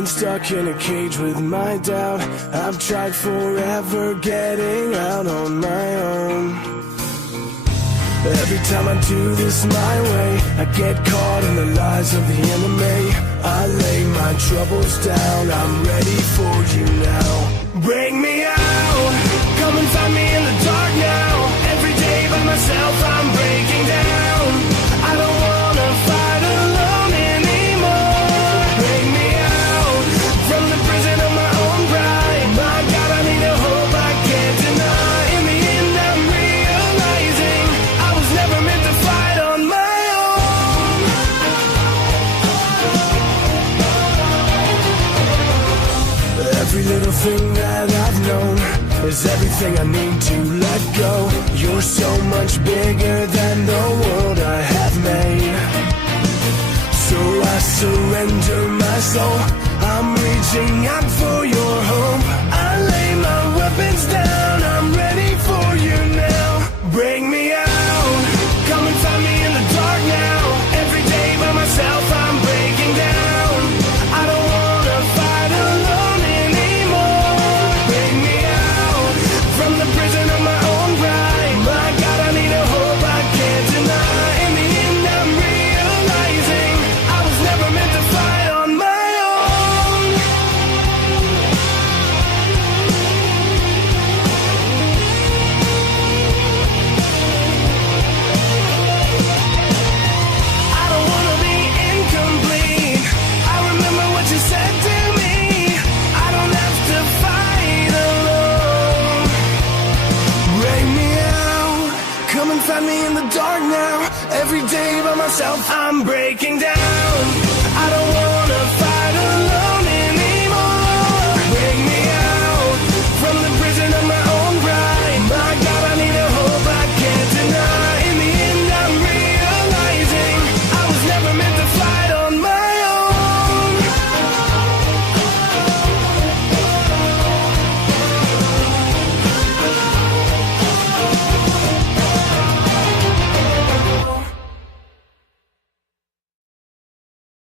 been stuck in a cage with my doubt. I've tried forever getting out on my own. Every time I do this my way, I get caught in the lies of the enemy. I lay my troubles down, I'm ready for you now. Bring me out, come and find me in the dark now. Every day by myself I'm breaking down. I don't wanna fight alone anymore. Bring me out from the prison of my own pride. My God, I need a hope I can't deny. In the end I'm realizing I was never meant to fight on my own. Every little thing that I've known is everything I need to let go. You're so much bigger than the world I have made. So I surrender my soul. I'm reaching out for your hope. I lay my weapons down, I'm ready for you now. Bring me out, come and find me in the dark now. Every day by myself I'm breaking down. I don't wanna fight alone anymore. Bring me out from the prison of my own pride. My God, I need a hope I can't deny. In the end I'm realizing I was never meant to fight on my own. I don't wanna be incomplete. I remember what you said to me. I don't have to fight alone. Bring me out, come and find me in the dark now. Every day by myself I'm breaking down.